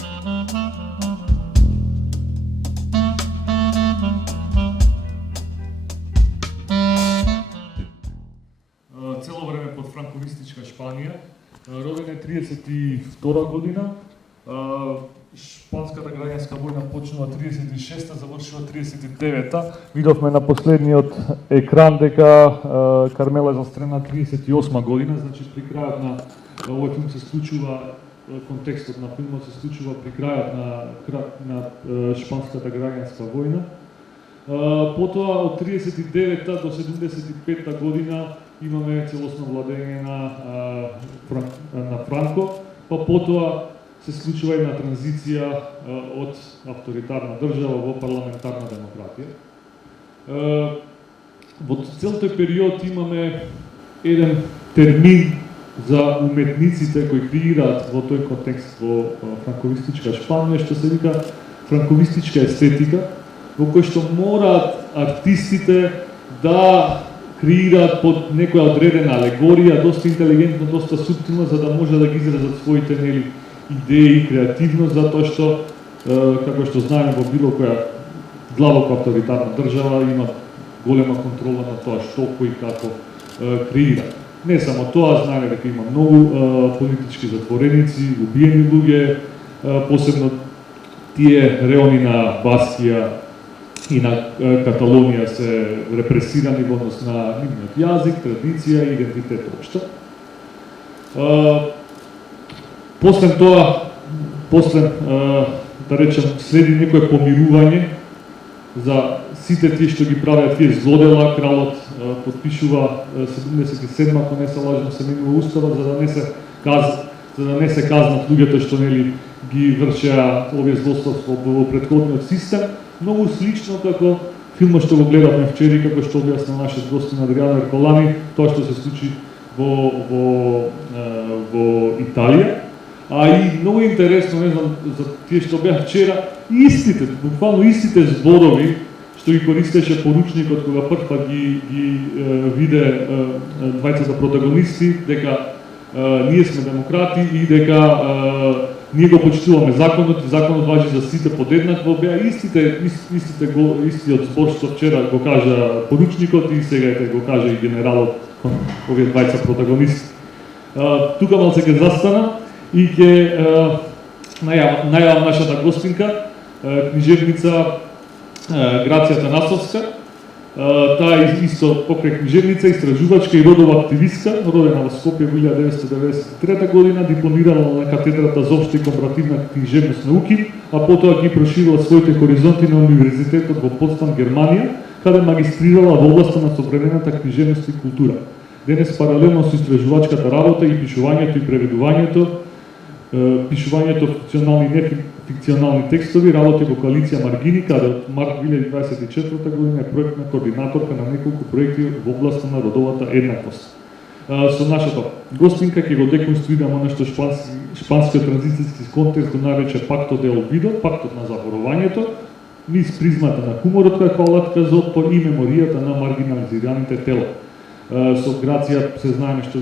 Цело време под франковистичка Шпанија. Роден е 32 година. Шпанската граѓанска војна почнува 36-та, завршува 39-та. Видовме на последниот екран дека Кармела е застрена 38 година, значи при крајот на овој филм се случува, контекстот на филмот се случува при крајот на Шпанската граѓанска војна. Потоа од 39-та до 75-та година имаме целосно владење на Франко, па потоа се случува една транзиција од авторитарна држава во парламентарна демократија. Во цел тој период имаме еден термин за уметниците кои креираат во тој контекст во франковистичка Шпанија, што се вика франковистичка естетика, во кој што мораат артистите да креираат под некоја одредена алегорија, доста интелигентно, доста суптилно, за да може да ги изразат своите идеи, креативност, затоа што, како што знаеме, во било која длабоко авторитарна држава има голема контрола на тоа што, кој, како креира. Не само тоа, знаеме дека има многу политички затвореници, убиени луѓе, посебно тие реони на Баскија и на Каталонија се репресирани во однос на нивниот јазик, традиција и идентитет општо. После тоа, да речем, следи некое помирување за сите тие што ги правеа тие злодела. Кралот подпишува 77, ако не се лажам, се менува уставот за да не се казнат луѓето што ги вршеа овие злоста во претходниот систем. Многу слично како филмот што го гледавме вчера, како што објасна нашиот гостин Адриано Ерколани, тоа што се случи во Италија. А и многу интересно, не знам, за тие што беа вчера, буквално истите зборови што ги користеше поручникот кога прв ги виде двајцата протагонисти, дека ние сме демократи и дека ние го почитуваме законот и законот важи за сите подеднакво, беа истиот збор што вчера го кажа поручникот и сега го кажа и генералот, овие двајца протагонисти. Тука малце ќе застана и ќе најавам нашата гостинка, книжевница Грација Танасовска. Таа исто покрај книжевница, истражувачка и родова активистка, родена во Скопје во 1993 година, дипломирала на катедрата за општа и компаративна книжевност науки, а потоа ги проширила своите хоризонти на Универзитетот во Потсдам, Германија, каде магистрирала во областа на современата книжевност и култура. Денес паралелно со истражувачката работа и пишувањето и преведувањето, пишувањето фикционални и нефикционални текстови, работи во коалиција Маргини, каде од март 2024 година е проектна координаторка на неколку проекти во областа на родовата еднаквост. Со нашата гостинка ќе го деконструираме она што шпанскиот транзицијски контекст го нарече пактот де олвидо, пактот на заборувањето, низ призмата на хуморот како алатка за отпор и меморијата на маргинализираните тела. Со Грација се знаеме што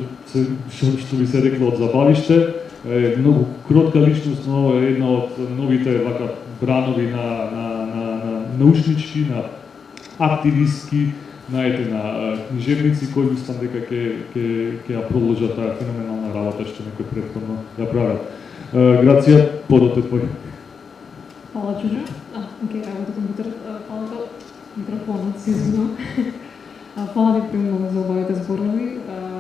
би се рекло од забавиште, многу кротка личност, но една од новите бранови на научнички, на активистки, на книжевници кои мислам дека ќе ја продолжат таа феноменална работа што некој претходно ја прават. Грација, подот е твој. Фала, Джуджо. Окей, ево до компјутер. Фала за микрофонот, си извинувам. Фала ви премногу за обавите зборови.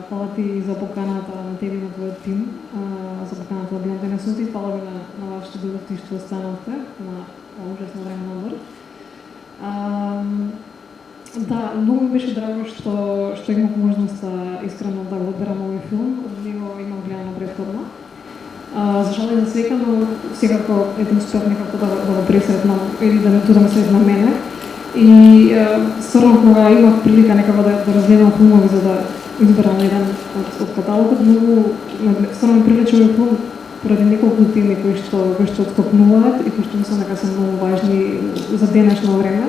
Фала ти за поканата на тебе и на твојот тим, за поканата да бидам денес овде. Фала ви на вас што дојдовте и што останавте на ужасно време на одмор. Да, многу ми беше драго што имав можност искрено да го одберам овој филм. Од него имам гледано претходно. За жал и за свека, но секако успеав некако да го пресретнам или да ме сретна мене. И стварно кога имав прилика некако да разгледам филмови за да изберам еден од каталогот, многу стварно ме привлече овој филм поради неколку теми кои што отскокнуваат и кои што мислам дека се многу важни за денешно време.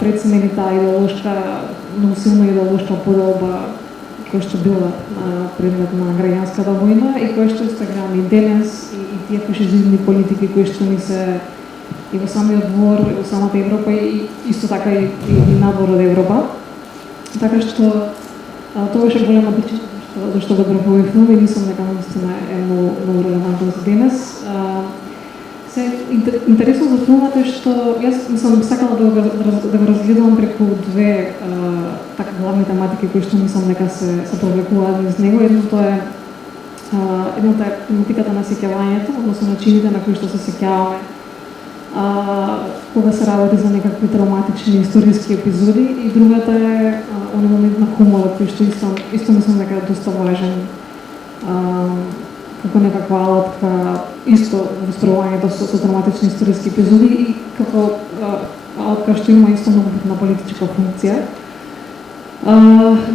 Пред се нели таа идеолошка, многу силна идеолошка поделба која што била предмет на граѓанската војна и која што се грани денес и тие фашизмни политики кои што ни се и во самиот двор, и во самата Европа и исто така и надвор од Европа. Така што тоа беше голема причина зашто го одбрав овој филм и мислам дека наистина е многу релевантен за денес. Се интересно за филмот е што јас мислам сакала да го разгледам преку две така главни тематики кои што мислам дека се провлекуваат низ него. Едното е тематиката на сеќавањето, односно начините на кои што се сеќаваме кога се работи за некакви травматични историски епизоди, и другата е оној момент на хуморот кој што исто мислам дека е доста важен како некаква алатка исто во справувањето со травматични историски епизоди и како алатка што има исто многу битна политичка функција.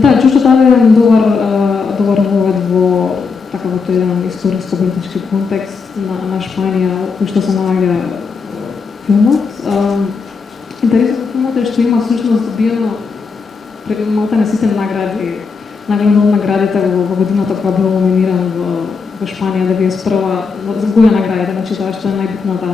Да, Џоџо даде еден добар вовед во така во тој еден историско-политички контекст на Шпанија кој што се наоѓа филмот. Интересно во филмот е што има всушност добиено малку на сите награди, наградите во годината кога бил номиниран во Шпанија да биде прва за која наградите, значи тоа што е најбитната,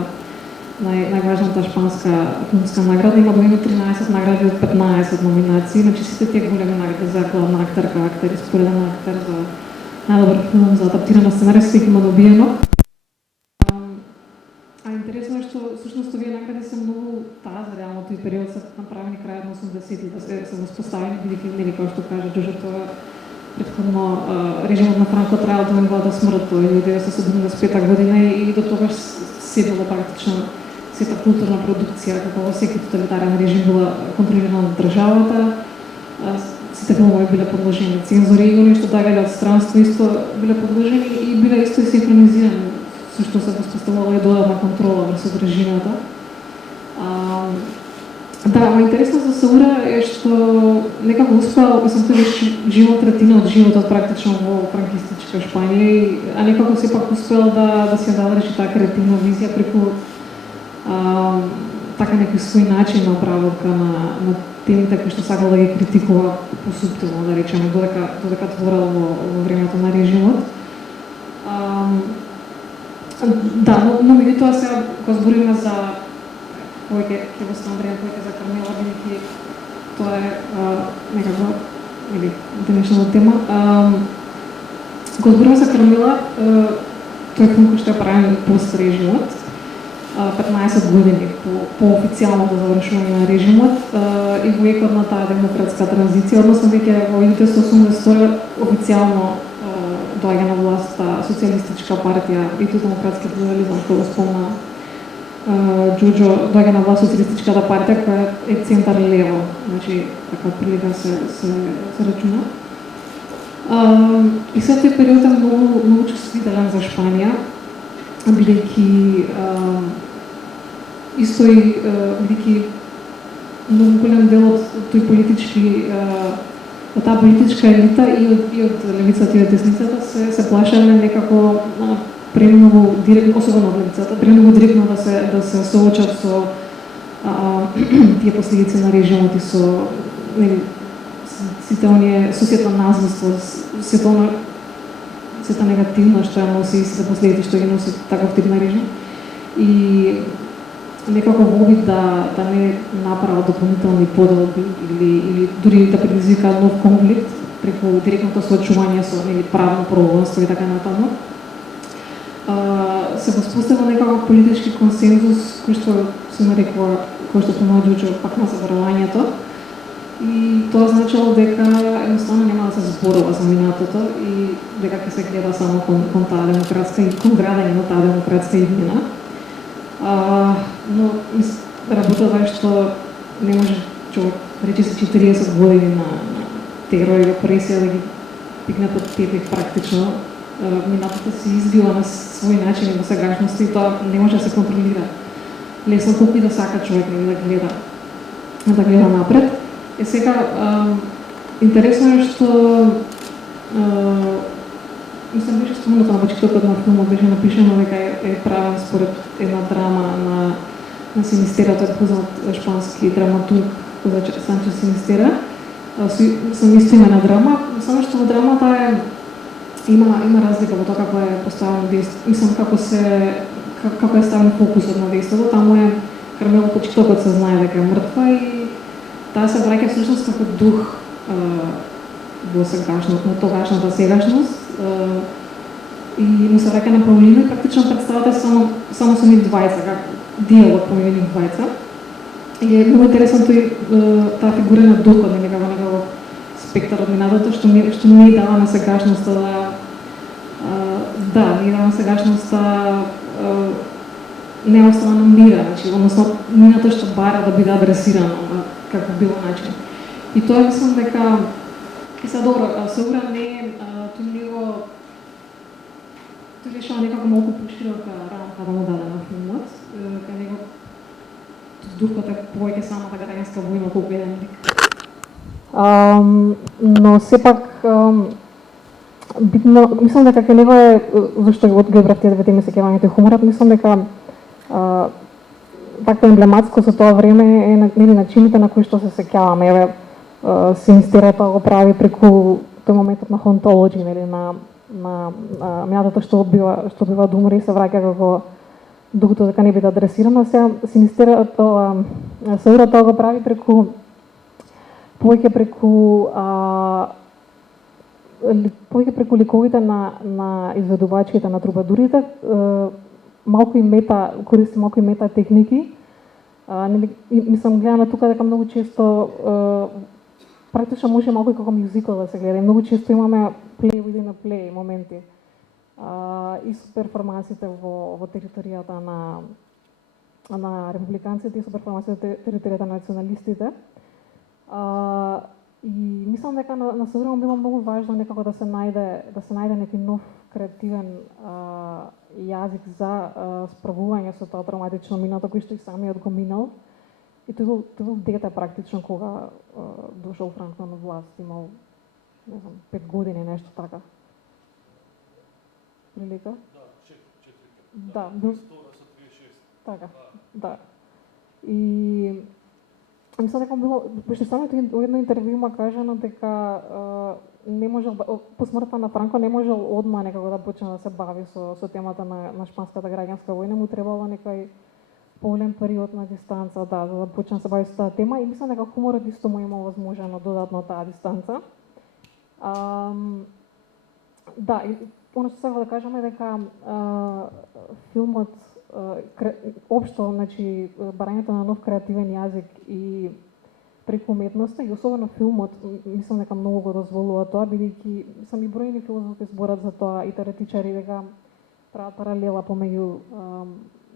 најважната шпанска филмска награда, има добиено 13 награди од 15 номинации, значи сите тие големи награди за главна актерка, актер, испореден актер, за најдобар филм, за адаптирана сценарија, сите има добиено. Интересно е што всушност овие награди се многу таза, реално тој период се направени крајот на 80-ти, да се воспоставени, бидејќи нели како што кажа Џоџо, тоа претходно режимот на Франко траел до неговата смрт во 1975 година и до тогаш седело практично сета културна продукција, како во секој тоталитарен режим била контролирана од државата. Сите филмови биле подложени цензури и оние што доаѓале од странство исто биле подложени и биле исто и синхронизирани, со што се воспоставувала и додатна контрола врз содржината. Да, ама интересно за Саура е што некако успеал, мислам, тој беше жива третина од животот практично во франкистичка Шпанија, а некако сепак успеал да се задржи таа креативна визија преку така некој свој начин на обработка на темите кои што сакал да ги критикува посуптилно, да речеме, додека творел во времето на режимот. Да, но меѓутоа сега кога збориме за ќе го снабриам повеќе за Кармела, бидејќи тоа е некако или денешната тема. Кога збориме за Кармела, тој филм кој што е правен пост режимот, 15 години по официјалното завршување на режимот и во екот на таа демократска транзиција, односно веќе во 1982 официјално доаѓа на власт социјалистичка партија и тоа демократски плурализам, што го спомна Џоџо, доаѓа на власт социјалистичката партија која е центар лево, значи така прилика се рачуна. И след тој период е многу чувствителен за Шпанија, бидејќи исто и бидејќи многу голем дел од тој политички од таа политичка елита и од левицата и од десницата се плашале некако премногу директно, особено од левицата, премногу директно да се соочат со тие последици на режимот и со сите оние сета наследство, сета негативно што ја носи и сите последици што ги носи таков тип на режим. И некако во обид да не направат дополнителни поделби или дури да предизвикаат нов конфликт преку директното соочување со правно правоводство и така натаму, се воспоставил некаков политички консензус кој што се нарекува, кој што спомнува Џоџо, пак на заборавањето. И тоа значило дека едноставно нема да се зборува за минатото и дека ќе се гледа само кон таа демократска и кон градење на таа демократска иднина. Но работата е што не може човек, рече се 40 години на терор и репресија да ги пикне под тепих практично. Минатото се избива на свој начин и во сегашност и тоа не може да се контролира. Лесно колку и да сака човек да гледа напред. Е сега, интересно е што мислам беше спомнато на почетокот на филмот, беше напишано дека е правен според една драма на Синистера, тој е познат шпански драматург Санчес Синистера, со исто име на драма, само што во драмата има разлика во тоа како е поставено действото. Мислам како е ставен фокусот на действото. Таму е Кармела почетокот се знае дека е мртва и таа се враќа всушност како дух во сегашност, на тогашната сегашност. И му се враќа на Паулина и практично представата е само со нив двајца, како диалог помеѓу нив двајца. И е многу интересно таа фигура на духот, нели како некако спектар од минатото, што не дава на сегашноста ние на сегашноста не остана на мира, значи, односно минато што бара да биде адресирано на како било начин. И тоа мислам дека и сега добро, Саура не е тој решава некако малку поширока рамка да му даде на филмот, кај него духот е повеќе самата граѓанска војна колку еден лик. Но сепак битно, мислам дека кај него е, зашто го одгребрав тие две теми сеќавањето и хуморот, мислам дека така емблематско за тоа време е нели начините на кои што се сеќаваме. Еве Синистерата го прави преку тој моментот на хонтологи, нели на минатото што бива да умре и се враќа како духото дека не биде адресирано. Сега Синистерата, Саурата го прави повеќе преку ликовите на изведувачите, на трубадурите, користи малку и мета техники. Мислам, гледаме тука дека многу често практично може малку и како мюзикл да се гледа. Многу често имаме play within a play моменти. И со перформансите во територијата на републиканците и со перформансите во територијата на националистите. И мислам дека на Саурон било многу важно некако да се најде некој нов креативен јазик за справување со тоа травматично минато кој што и самиот го минал. И тој бил дете практично кога дошол Франко на власт, имал не знам 5 години нешто така. Прилика? Да, бил така, да. И мислам дека било, пошто самото во едно интервју има кажано дека не можел по смртта на Франко не можел одма некако да почне да се бави со темата на шпанската граѓанска војна, му требало некој поголем период на дистанца, да, за да почне да се бави со таа тема и мислам дека хуморот исто му има возможено додатно таа дистанца. Да, и оно што сакам да кажам е дека филмот општо, значи, барањето на нов креативен јазик и преку уметноста и особено филмот, мислам дека многу го дозволува тоа, бидејќи сами бројни филозофи зборат за тоа и теоретичари дека прават паралела помеѓу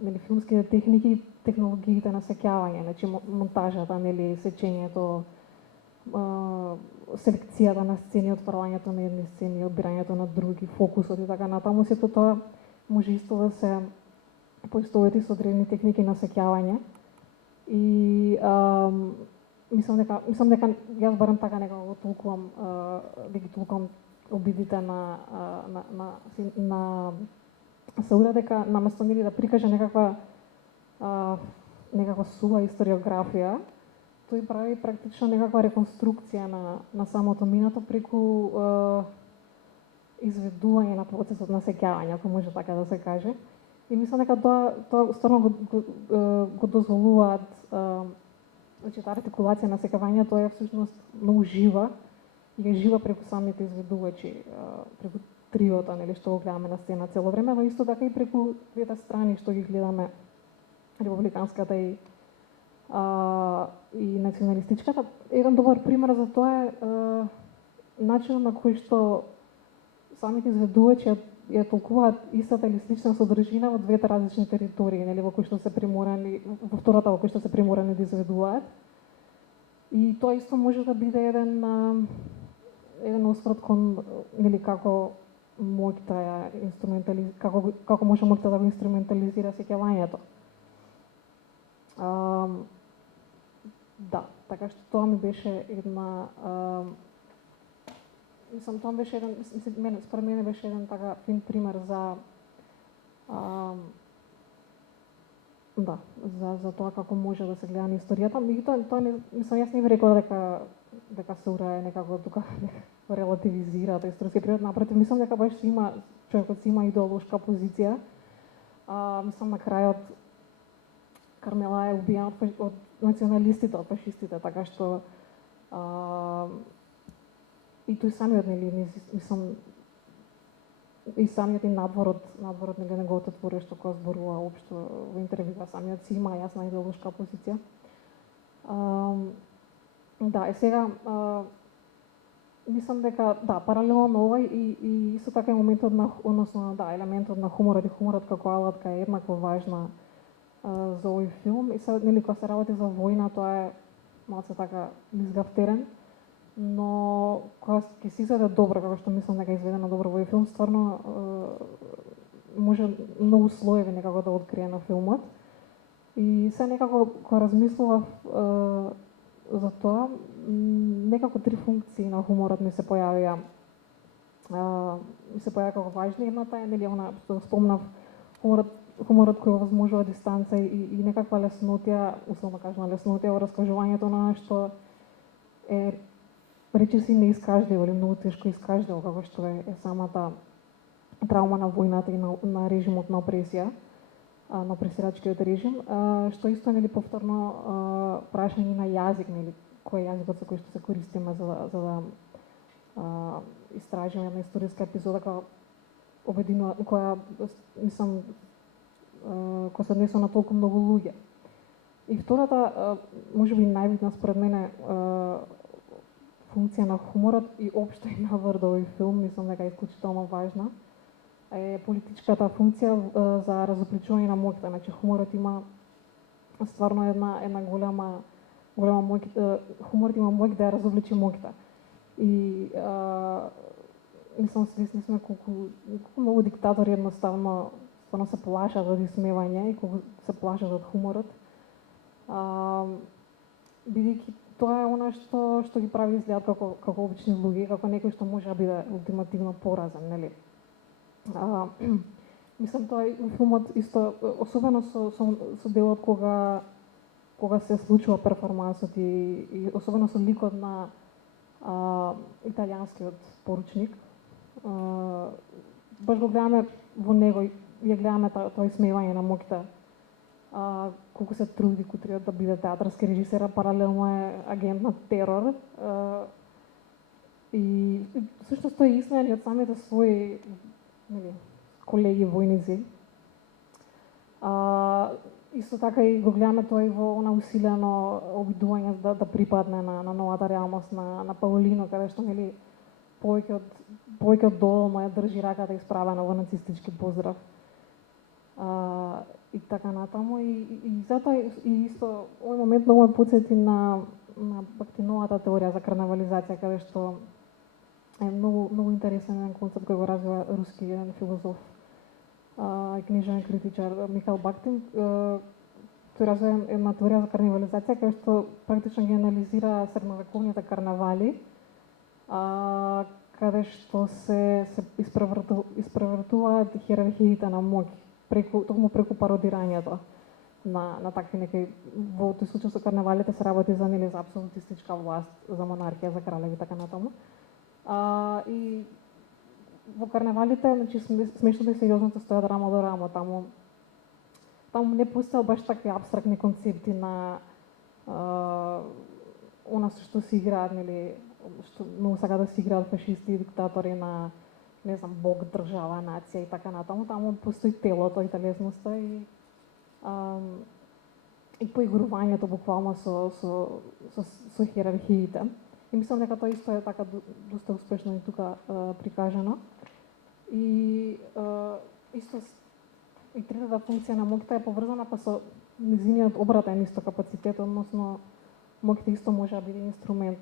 нели филмските техники и технологиите на сеќавање, значи монтажата, нели сечењето, селекцијата на сцени, отворањето на едни сцени, одбирањето на други, фокусот и така натаму, сето тоа може исто да се поистовети со древни техники на сеќавање. И мислам дека јас барам така некако го толкувам, да ги толкувам обидите на Саура, дека наместо нели да прикаже некаква сува историографија, тој прави практично некаква реконструкција на самото минато преку изведување на процесот на сеќавање, ако може така да се каже. И мислам дека тоа стварно го дозволуваат, значи таа артикулација на сеќавањето е всушност многу жива и е жива преку самите изведувачи, преку триото, нели, што го гледаме на сцена цело време, но исто така и преку двете страни што ги гледаме, републиканската и националистичката. Еден добар пример за тоа е начинот на кој што самите изведувачи ја толкуваат истата или слична содржина во двете различни територии, нели, во кои што се приморани, во втората во кој што се приморани да изведуваат. И тоа исто може да биде еден осврт кон, нели, како моќта ја како може моќта да го инструментализира сеќавањето. Да, така што тоа ми беше една мислам, тоа беше според мене беше еден така фин пример за за тоа како може да се гледа на историјата. Меѓутоа, тоа не, мислам, јас не ви рекла дека дека се урае некако тука релативизира тој исторски период. Напротив, мислам дека баш има човекот си има идеолошка позиција. Мислам на крајот Кармела е убиена од националистите, од фашистите, така што и тој самиот, нели, мислам, и самиот и надворот нели неговото творештво кога зборува општо во интервјуа, самиот си има јасна идеолошка позиција. Да, сега мислам дека паралелно на овој и исто така и моментот на елементот на хуморот и хуморот како алатка е еднакво важна за овој филм. И сега нели кога се работи за војна, тоа е малце така лизгав терен, но кога ќе се изведе добро, како што мислам дека е изведено добро во овој филм, стварно може многу слоеви некако да открие на филмот. И се некако кога размислував за тоа, некако три функции на хуморот ми се појавија. Ми се појавија како важни. Едната е, нели, она што спомнав, хуморот кој овозможува дистанца и некаква леснотија, условно кажано леснотија во раскажувањето на што е речиси неискажливо или многу тешко искажливо, како што е самата траума на војната и на режимот на опресија, на опресирачкиот режим, што исто, нели, повторно прашање на јазик, нели, кој е јазикот со кој што се користиме за да истражиме една историска епизода која мислам која се однесува на толку многу луѓе. И втората, можеби најбитна според мене функција на хуморот и општо и навред овој филм, мислам дека е исклучително важна, е политичката функција за разобличување на моќта. Значи хуморот има стварно една голема моќ, хуморот има моќ да ја разобличи моќта. И мислам свесни сме колку многу диктатори едноставно се плашат од исмевање и колку се плашат од хуморот. Бидејќи тоа е она што ги прави изгледат како обични луѓе, како некој што може да биде ултимативно поразен, нели? Мислам тоа и филмот исто, особено со делот кога се случува перформансот и особено со ликот на италијанскиот поручник. Баш го гледаме во него, ја гледаме тоа исмевање на моќта, колку се труди Кутриот да биде театарски режисер, а паралелно е агент на терор. И всушност тој исмејање од самите своји, нели, колеги војници. Исто така и го гледаме тоа и во она усилено обидување да припадне на новата реалност на Паулино, каде што, нели, повеќе од доволно ја држи раката исправена во нацистички поздрав. И така натаму, и затоа и исто овој момент многу ме потсети на новата теорија за карнавализација, каде што е многу интересен концепт кој го развива руски еден филозоф и книжевен критичар Михаил Бахтин. Тој развива една теорија за карнавализација каде што практично ги анализира средновековните карнавали, каде што се испревртуваат хиерархиите на моќ токму преку пародирањето на такви некои, во тој случај со карнавалите се работи за, нели, за апсолутистичка власт, за монархија, за кралеви и така натаму. И во карнавалите, значи, смешното и сериозното стојат рамо до рамо. Таму не постојат баш такви апстрактни концепти на она со што се играат, нели, што многу сакаат да се играат фашисти и диктатори на, не знам, бог, држава, нација и така натаму. Таму постои телото и телесноста и поигрувањето буквално со хиерархиите. И мислам дека тоа исто е така доста успешно и тука прикажано. И исто и третата функција на моќта е поврзана па со низиниот обратен исто капацитет, односно моќта исто може да биде инструмент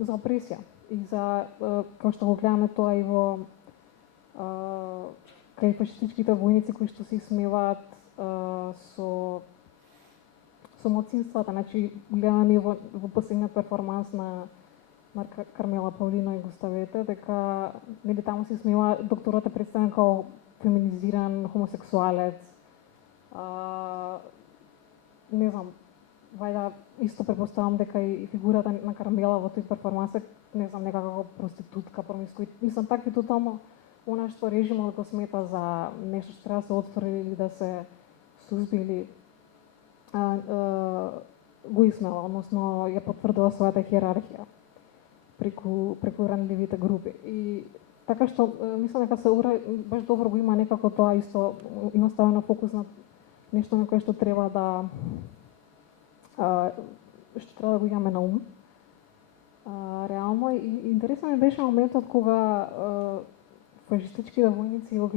за опресија и за, како што го гледаме тоа и во кај фашистичките војници кои што се исмеваат со моцинствата. Значи, гледаме во последниот перформанс на Кармела Паулино и Густавете, дека, нели, таму се исмева, докторот е представен како феминизиран хомосексуалец, не знам, вајда исто препоставам дека и фигурата на Кармела во тој перформанс е, не знам, некако проститутка, промискуит. Мислам, такви тотално она што режимот го смета за нешто што треба да се отвори или да се сузби го иснала, односно ја потврдила својата хиерархија преку ранливите групи. И така што мислам дека се баш добро го има некако тоа исто, има ставено фокус на нешто на кое што треба да го имаме на ум. Реално и интересно ми беше моментот кога фашистичките војници го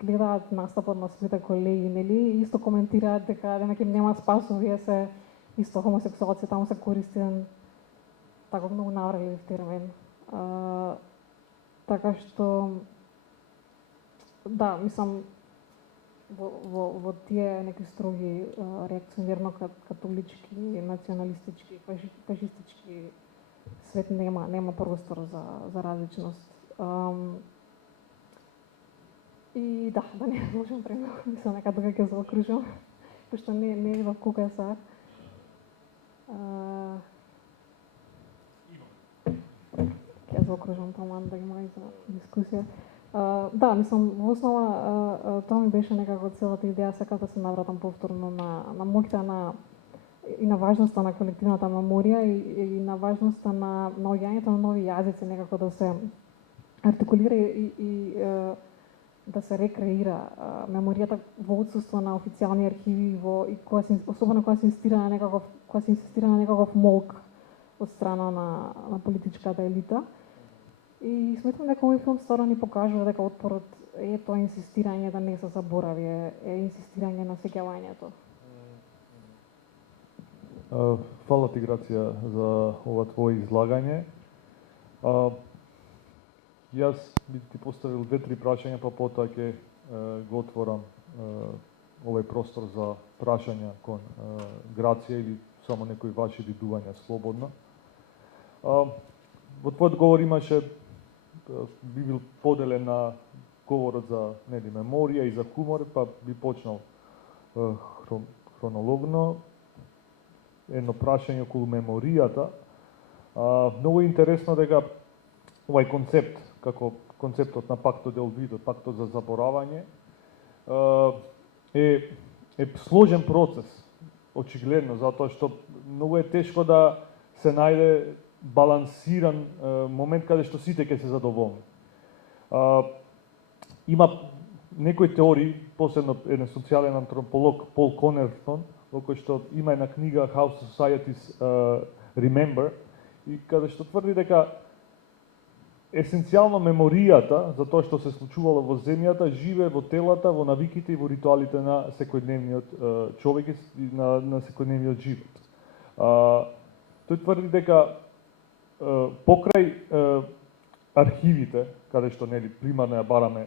гледаат настапот на своите колеги, нели, и исто коментираат дека ќе нема спас, овие се исто хомосексуалци, таму се користи тако многу наврелив термин. Така што да, мислам во тие неки строги реакционерно католички, националистички, фашистички свет нема простор за различност. И да не можам премногу, мислам дека тука ќе заокружам, пошто не е во кука сад. Ќе заокружам помалку да има и за дискусија. Да, мислам, во основа тоа ми беше некако целата идеја, сакав да се навратам повторно на моќта и на важноста на колективната меморија и на важноста на наоѓањето на нови јазици, некако да се артикулира и да се рекреира меморијата во отсуство на официјални архиви и особено кога се инсистира на некаков молк од страна на политичката елита. И сметам дека овој филм стварно ни покажува дека отпорот е тоа инсистирање да не се заборави, е инсистирање на сеќавањето. Фала ти, Грација, за ова твое излагање. Јас би ти поставил 2-3 прашања, па потоа ќе го отворам овој простор за прашања кон Грација или само некои ваши видувања слободно. Во твојот говор имаше, би бил поделен на говорот за меморија и за хумор, па би почнал хронологно. Едно прашање околу меморијата. Многу интересно дека овај концепт, како концептот на пактот де олвидо, пактот за заборавање, е сложен процес, очигледно, затоа што многу е тешко да се најде балансиран момент каде што сите ќе се задоволни. Има некои теории, посебно еден социјален антрополог Пол Конертон, во кој што има една книга How Societies Remember, и каде што тврди дека есенцијално меморијата за тоа што се случувало во земјата живее во телата, во навиките и во ритуалите на секојдневниот човек и на секојдневниот живот. Тој тврди дека покрај архивите, каде што примарно ја бараме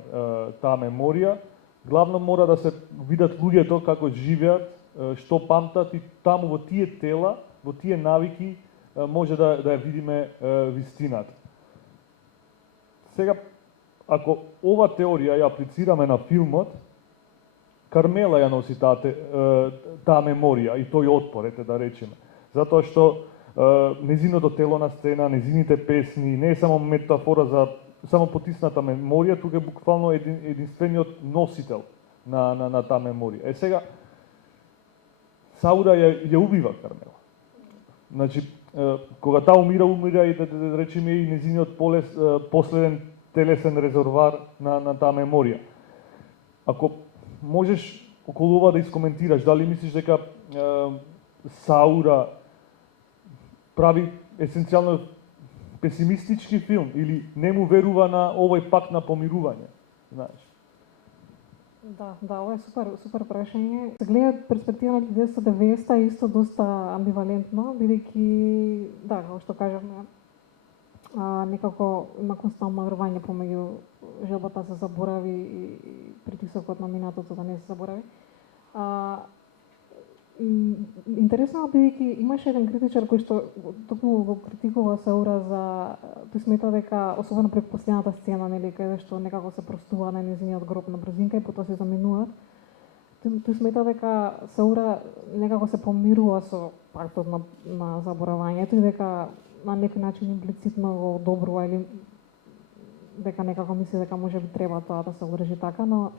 таа меморија, главно мора да се видат луѓето како живеат, што памтат, и таму во тие тела, во тие навики може да ја видиме вистината. Сега, ако ова теорија ја аплицираме на филмот, Кармела ја носи таа меморија и тој отпор, да речеме. Затоа што незиното тело на сцена, незините песни, не е само метафора за само потисната меморија, тука е буквално единствениот носител на таа меморија. Сега, Саура ја убива Кармела. Значи, кога таа умира и да речеме и незиниот последен телесен резервоар на таа меморија. Ако можеш околу ова да искоментираш, дали мислиш дека Саура прави есенцијално песимистички филм или не му верува на овој пакт на помирување, знаеш? Да, ова е супер прашање. Се гледа перспектива на 1990 е исто доста амбивалентно, бидејќи, да, како што кажавме, некако има константно верување помеѓу желбата да се заборави и притисокот на минатото да не се заборави. Интересно е бидејќи имаше еден критичар кој што токму го критикува Саура за тој смета дека особено преку последната сцена, нели, каде што некако се простува на нејзиниот гроб на брзинка и потоа се заминуваат. тој смета дека Саура некако се помирува со пактот на заборавањето и дека на некој начин имплицитно го одобрува или дека некако мисли дека може би треба тоа да се одржи така, но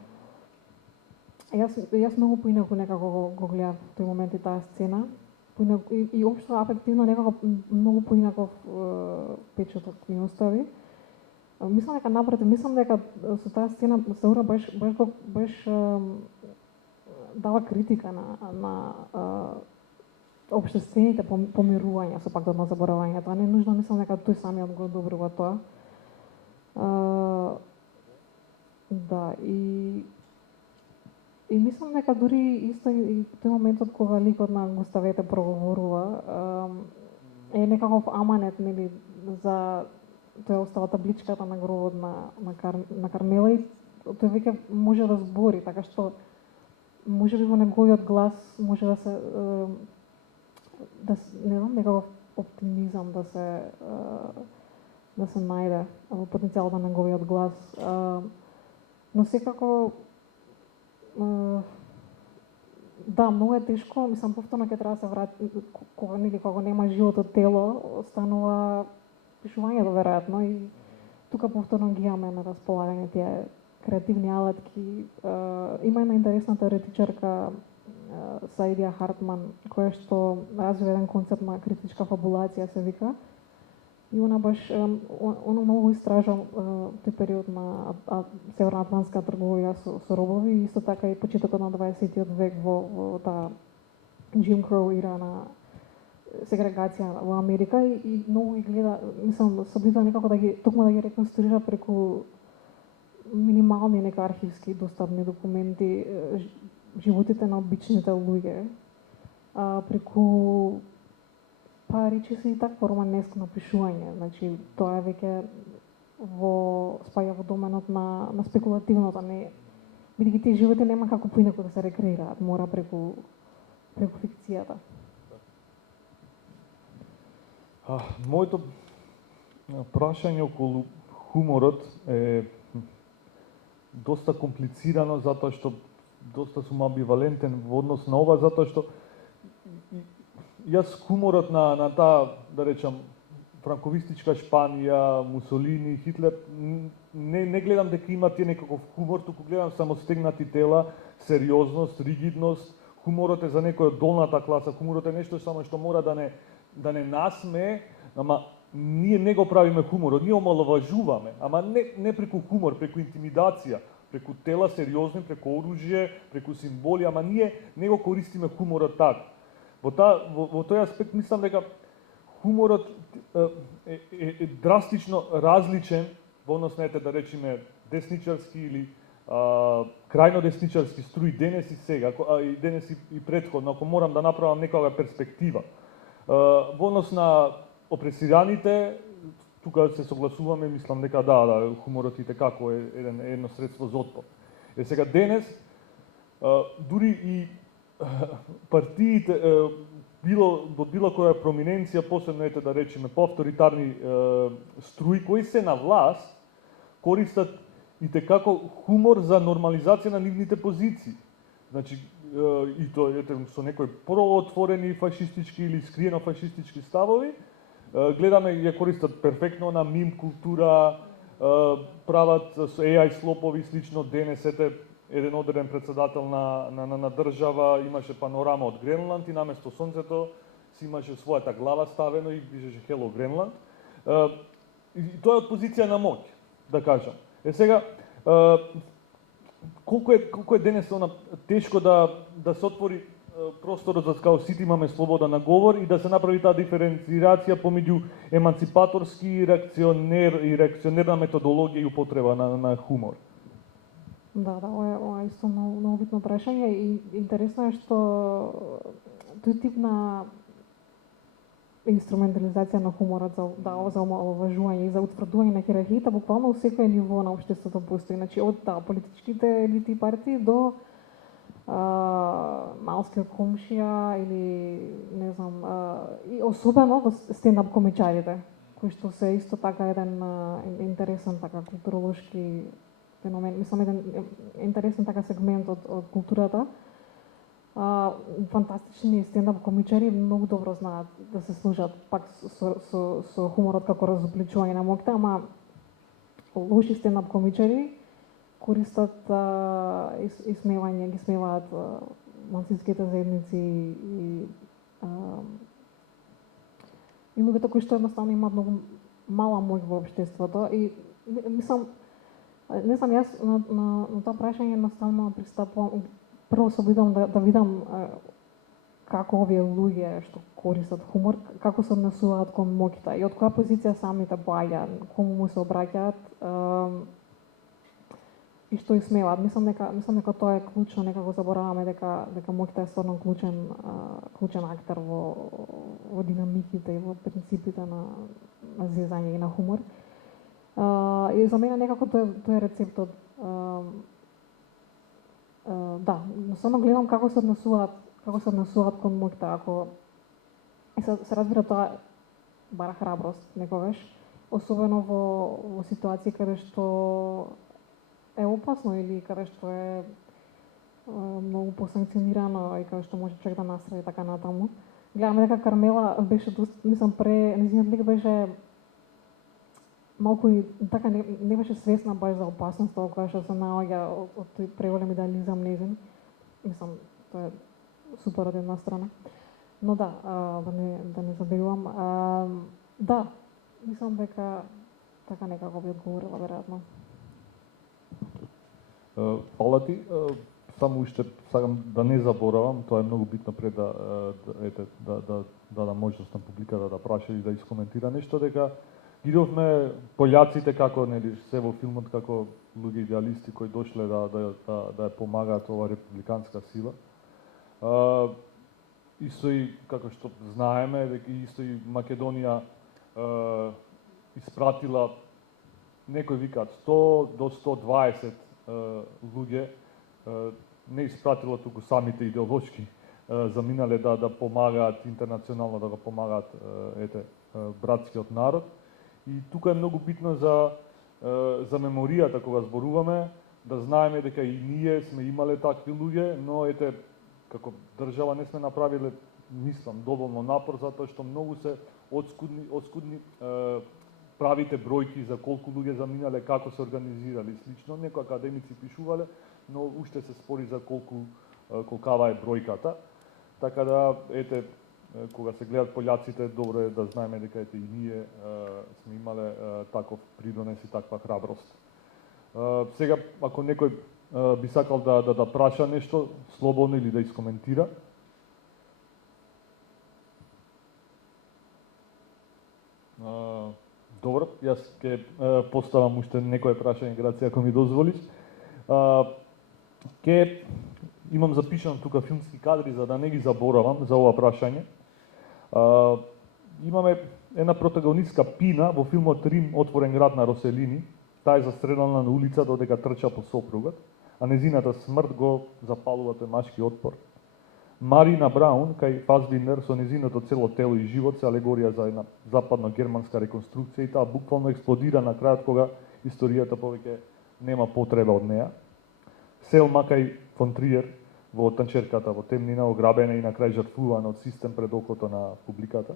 јас многу поинаку некако го гледав тој момент и таа сцена. И општо афективно некако многу поинаков печаток ми остави. Мислам дека напротив, мислам дека со таа сцена Саура баш дава критика на општествените помирувања со пактот на заборавањето, а не нужно мислам дека тој самиот го одобрува тоа. Да, и мислам дека дури исто и тој моментот кога ликот на Густавете проговорува е некаков аманет, нели, за тој остава табличката на гробот на Кармела и тој веќе може да збори, така што може би во неговиот глас може да се не знам, некаков оптимизам да се најде во потенцијалот на неговиот глас, но секако да, многу е тешко, мислам повторно ќе треба да се врати кога нема живото тело, останува пишувањето веројатно и тука повторно ги имаме на располагање тие креативни алатки. Има една интересна теоретичарка Саидија Хартман која што развива еден концепт на критичка фабулација се вика. И она баш она многу истража тој период на северноатлантска трговија со робови и исто така и почетокот на 20 век во таа Jim Crow ера на сегрегација во Америка и многу ги гледа, мислам, се обидува некако токму да ги реконструира преку минимални нека архивски достапни документи животите на обичните луѓе, преку речи се и таква романеско напишување, значи тоа е веќе спаја во доменот на спекулативното, не бидејќи тие животи нема како поинаку да се рекреираат, мора преку фикцијата. Моето прашање околу хуморот е доста комплицирано затоа што доста сум амбивалентен во однос на ова, затоа што јас хуморот на таа, да речам, франковистичка Шпанија, Мусолини, Хитлер, не гледам дека има тие некаков хумор, туку гледам само стегнати тела, сериозност, ригидност. Хуморот е за некој од долната класа, хуморот е нешто само што мора да не насмее, ама ние не го правиме хуморот, ние омаловажуваме, ама не преку хумор, преку интимидација, преку тела сериозни, преку оружје, преку символи, ама ние не го користиме хуморот така. Во тој аспект мислам дека хуморот е драстично различен во однос на да речеме десничарски или крајно десничарски струи денес и сега, и денес и претходно, ако морам да направам некоја перспектива. Во однос на опресираните, тука се согласуваме, мислам дека да, хуморот и како е едно средство за отпор. Сега денес, дури и партиите, во било која проминенција, посебно да речеме по-авторитарни струи, кои се на власт, користат и како хумор за нормализација на нивните позиции. Значи, и тоа со некои проотворени фашистички или скриено фашистички ставови, гледаме ја користат перфектно на мим култура, прават со AI слопови слично. Денес еден одреден председател на држава имаше панорама од Гренланд и наместо сонцето си имаше својата глава ставено и пишеше Hello Гренланд. И тоа е од позиција на моќ, да кажам. Сега, колку е денес тешко да се отвори просторот за као сите имаме слобода на говор и да се направи таа диференцирација помеѓу еманципаторски и реакционерна методологија и употреба на хумор. Да, ова е исто многу битно прашање и интересно е што тој тип на инструментализација на хуморот за омаловажување и за утврдување на хиерархијата буквално во секој ниво на општеството постои. Значи од политичките елити и партии до малскиот комшија или не знам, и особено во стендап комичарите, кои што се исто така еден интересен така културолошки феномен, мислам еден интересен така сегмент од културата. Фантастични стендап комичари многу добро знаат да се служат пак со хуморот како разобличување на моќта, ама лоши стендап комичари користат исмевање, ги смеваат мансинските заедници и луѓето кои што едноставно имаат многу мала моќ во општеството и мислам, не знам, јас на тоа прашање едноставно пристапувам, прво се обидам да видам како овие луѓе што користат хумор, како се однесуваат кон моќта и од која позиција самите поаѓаат, кому му се обраќаат и што исмеваат. Мислам дека тоа е клучно, некако забораваме дека моќта е стварно клучен актер во динамиките и во принципите на зезање и на хумор. И за мене некако тоа е рецептот. Да, само гледам како се однесуваат кон моќта, ако се разбира тоа бара храброст некогаш, особено во ситуации каде што е опасно или каде што е многу посанкционирано и каде што може човек да настрави така натаму. Гледаме дека Кармела беше, мислам, нејзиниот лик беше малку и така не беше свесна баш за опасноста која што се наоѓа од тој преголем идеализам нејзин. Мислам, тоа е супер од една страна. Но да, да не забегувам. Да, мислам дека така некако би одговорила веројатно. Фала ти. Само уште сакам да не заборавам, тоа е многу битно пред да можност на публиката да праша и да искоментира нешто, дека видовме пољаците како нели се во филмот како луѓе идеалисти кои дошле да ја помагаат ова републиканска сила. Исто и како што знаеме дека исто и Македонија испратила, некои викаат 100 до 120 луѓе, не испратила туку самите идеолошки заминале да помагаат интернационално, да го помагаат братскиот народ. И тука е многу битно за меморијата кога зборуваме, да знаеме дека и ние сме имале такви луѓе, но како држава не сме направиле, мислам, доволно напор, затоа што многу се отскудни правите бројки за колку луѓе заминале, како се организирали и слично. Некои академици пишувале, но уште се спори за колкава е бројката. Така да, кога се гледат пољаците, добро е да знаеме дека и ние сме имале таков придонес и таква храброст. Сега, ако некој би сакал да праша нешто, слободно или да искоментира. Добро, јас ќе поставам уште некое прашање, Грација, ако ми дозволиш. Ке имам запишано тука филмски кадри за да не ги заборавам за ова прашање. Имаме една протагонистка Пина во филмот Рим, отворен град на Роселини. Таа е застреляна на улица додека трча по сопругот, а незината смрт го запалува тој машки отпор. Марина Браун, кај Фасбинер, со незиното цело тело и живот се алегорија за една западно-германска реконструкција и таа буквално експлодира на крајот кога историјата повеќе нема потреба од неа. Селма кај фон Триер во Танчерката во темнина, ограбена и на крај жртвувана од систем пред окото на публиката.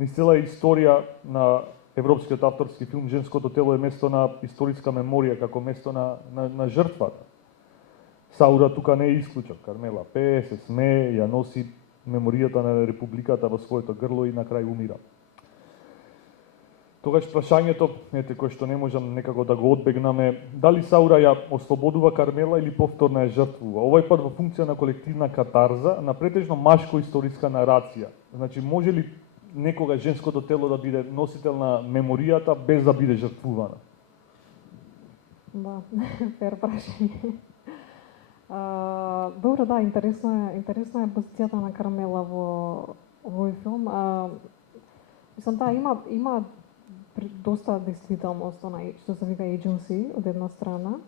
Низ цела историја на европскиот авторски филм женското тело е место на историска меморија како место на жртвата. Саура тука не е исклучок. Кармела пее, се смее, ја носи меморијата на републиката во своето грло и на крај умира. Тогаш прашањето, кој што не можам некако да го одбегнаме, дали Саура ја ослободува Кармела или повторно ја жртвува? Овој пат во функција на колективна катарза, на претежно машко историска нарација. Значи, може ли некога женското тело да биде носител на меморијата без да биде жртвувана? Да, фер прашање. Добро, да, интересна е позицијата на Кармела во овој филм. Мислам, да, има доста действителност, што се вика agency, од една страна.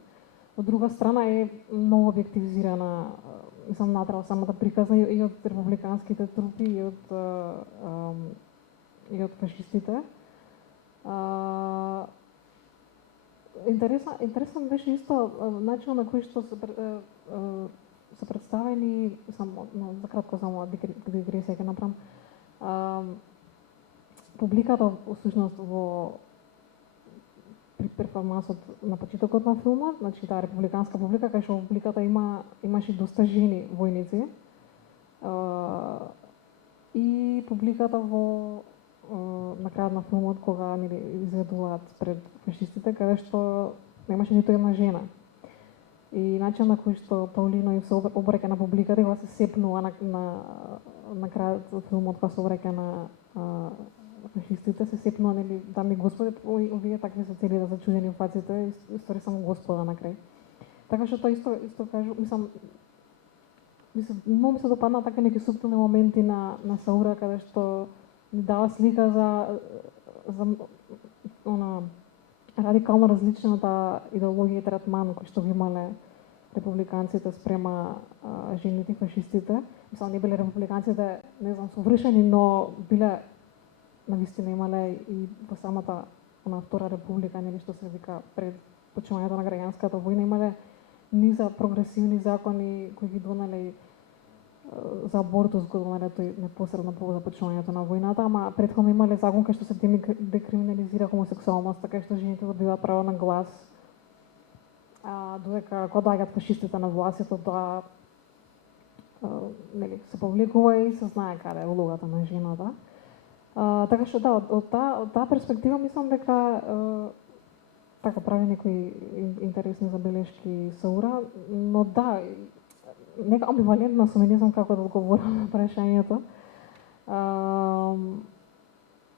Од друга страна е многу објективизирана, мислам, натрал самата приказна и од републиканските трупи, и од фашистите. Интересен беше исто начин на кој што се представени, само за кратко само дигресија ќе направам. Публиката всушност во при перформансот на почетокот на филмот, значи таа републиканска публика, кај што публиката имаше доста жени војници. И публиката во на крајот на филмот, кога нели изведуваат пред фашистите, каде што немаше ниту една жена. И начин на кој што Паулино им се обраќа на публиката и кога се сепнува на крајот на филмот, кога се обраќа на фашистите, се сепнува, нели, дами господи, овие такви се цели да зачудени фаците, истори само господа на крај. Така што тоа исто кажу, мислам, многу ми се допадна така неки суптилни моменти на Саура, каде што ни дава слика за она радикално различната идеологија и третман кој што ги имале републиканците спрема жените и фашистите. Мислам, не биле републиканците, не знам, совршени, но биле навистина имале и во самата на Втора република, нели што се вика пред почнувањето на граѓанската војна, имале низа прогресивни закони кои ги донале за абортус, го донале тој непосредно по започнувањето на војната, ама претходно имале закон кај што се декриминализира хомосексуалноста, кај што жените добиваат право на глас. Додека кога доаѓаат фашистите на властите, тоа нели се повлекува и се знае каде е улогата на жената. Така што да, од таа перспектива мислам дека така прави некои интересни забелешки Саура, но да, нека амбивалентна сум и не знам како да одговорам на прашањето.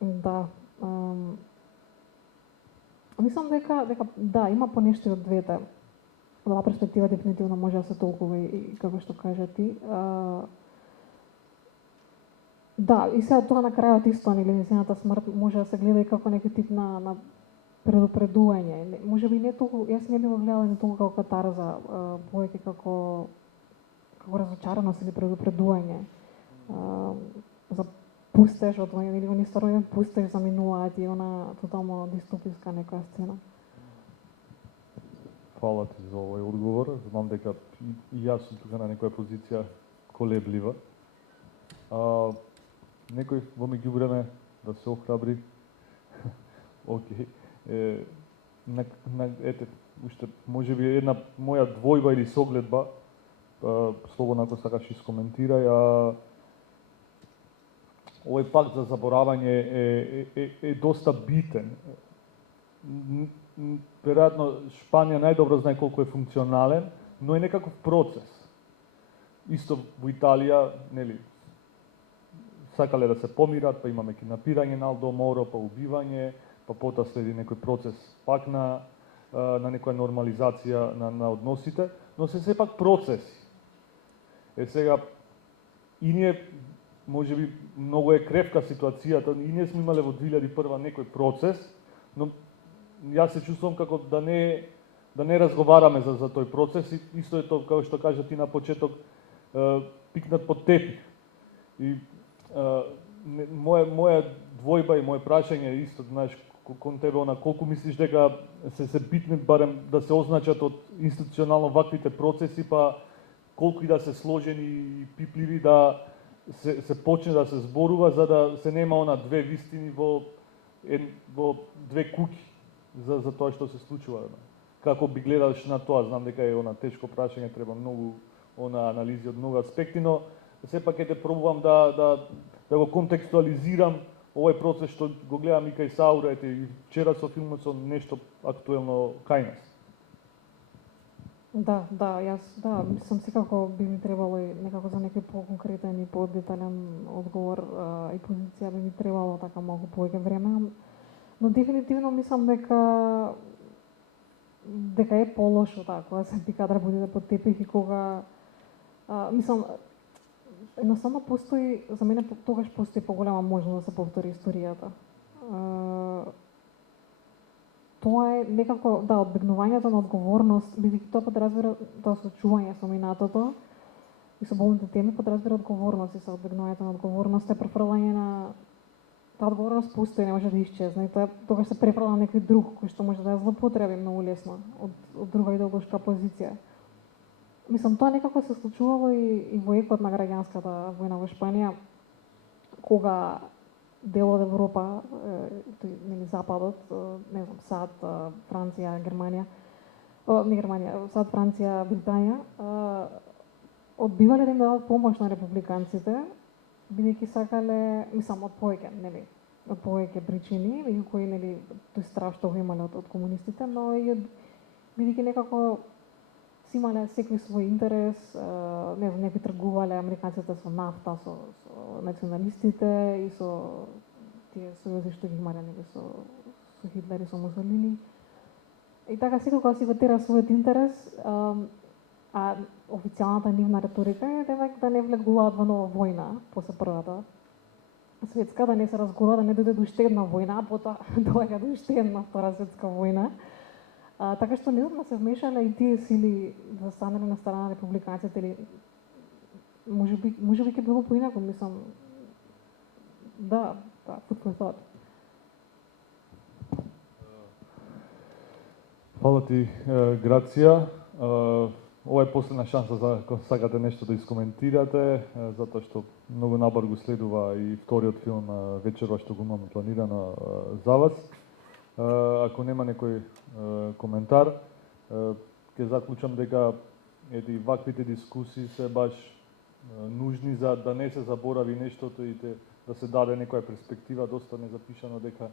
Да. Мислам дека да, има понешто од двете. Од оваа перспектива дефинитивно може да се толкува и како што кажа ти. Да, и сега тоа на крајот исто, нели, незината смрт може да се гледа и како некој тип на предупредување. Може би не толку, јас не би го гледала не толку како катарза, повеќе како разочараност или предупредување. За пустежот, нели, во нисторовен пустеж заминуваат и она тотално дистописка некоја сцена. Фала ти за овој одговор. Знам дека и јас сум тука на некоја позиција колеблива. Некој во меѓувреме да се охрабри. Океј. Ете, уште можеби една моја двојба или согледба, слободно ако сакаш искоментирај, овој пакт за заборавање е доста битен. Веројатно Шпанија најдобро знае колку е функционален, но е некаков процес. Исто во Италија, нели, сакале да се помират, па имаме киднапирање на Алдо Моро, па убивање, па потоа следи некој процес пак на некоја нормализација на односите, но се сепак процеси. Сега, и ние, можеби, многу е кревка ситуацијата, и ние сме имале во 2001 некој процес, но јас се чувствувам како да не разговараме за тој процес, и исто е тоа, како што кажа ти на почеток, пикнат под тепих. И моја двојба и моје прашање е исто, знаеш, кон тебе, колку мислиш дека се битни барем да се означат од институционално ваквите процеси, па колку и да се сложени и пипливи да се почне да се зборува, за да се нема она две вистини во две куќи за тоа што се случува. Како би гледаш на тоа? Знам дека е она тешко прашање, треба многу анализи од многу аспекти, но сепак ќе пробувам да го контекстуализирам овој процес што го гледам и кај Саура, и вчера со филмот со нешто актуелно кај нас. Да, јас мислам секако би ми требало и некако за некој по-конкретен и по-детален одговор и позиција би ми требало така малку повеќе време, но дефинитивно мислам дека е полошо така, кога се ти кадра буде под тепих и кога мислам едноставно постои, за мене тогаш постои поголема можност да се повтори историјата. Тоа е некако, да, одбегнувањето на одговорност, бидејќи тоа подразбира тоа соочување со минатото и со болните теми подразбира одговорност и со одбегнувањето на одговорност е префрлање на таа одговорност постои, не може да исчезне и тоа тогаш се префрла на некој друг кој што може да ја злоупотреби многу лесно од друга идеолошка позиција. Мислам, тоа некако се случувало и во екот на граѓанската војна во Шпанија, кога дел од Европа, нели Западот, не знам, САД, Франција, Германија, не Германија, САД, Франција, Британија, одбивале да им дадат помош на републиканците, бидејќи сакале, мислам, од повеќе причини, меѓу кои, нели, тој страв што го имале од комунистите, но и бидејќи некако си имале секој свој интерес, не знам, некои тргувале американците со нафта, со националистите и со тие сојузи што ги имале, нели, со Хитлер и со Мусолини. И така секој кога си го тера својот интерес, а официјалната нивна реторика е да не влегуваат во нова војна после првата светска, да не се разгорува, да не дојде до уште една војна, а потоа доаѓа до уште една втора светска војна. Така што не знам да се вмешале и тие сили да станале на страна на републиканците или можеби ќе било поинаку, мислам. Да, food for thought. Фала ти, Грација. Ова е последна шанса за ако сакате нешто да искоментирате, затоа што многу набар го следува и вториот филм вечерва што го имаме планирано за вас. Ако нема некој коментар, ќе заклучам дека ваквите дискусии се баш нужни за да не се заборави нештото и да се даде некоја перспектива, доста незапишано дека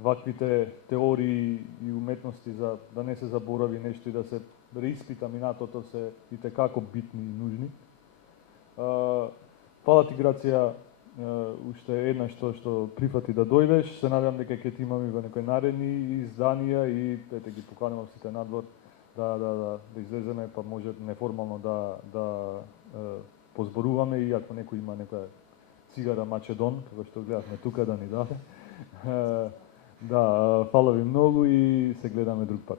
ваквите теории и уметности за да не се заборави нешто и да се реиспита минатото се и tekako битни и нужни. Фала ти, Грација, уште една што прифати да дојдеш. Се надевам дека ќе ти имаме во некои наредни изданија и ете ги поканувам сите надвор да излеземе, па може неформално да позборуваме и ако некој има некоја цигара Мачедон, како што гледавме тука, да ни даде. Да, фала ви многу и се гледаме друг пат.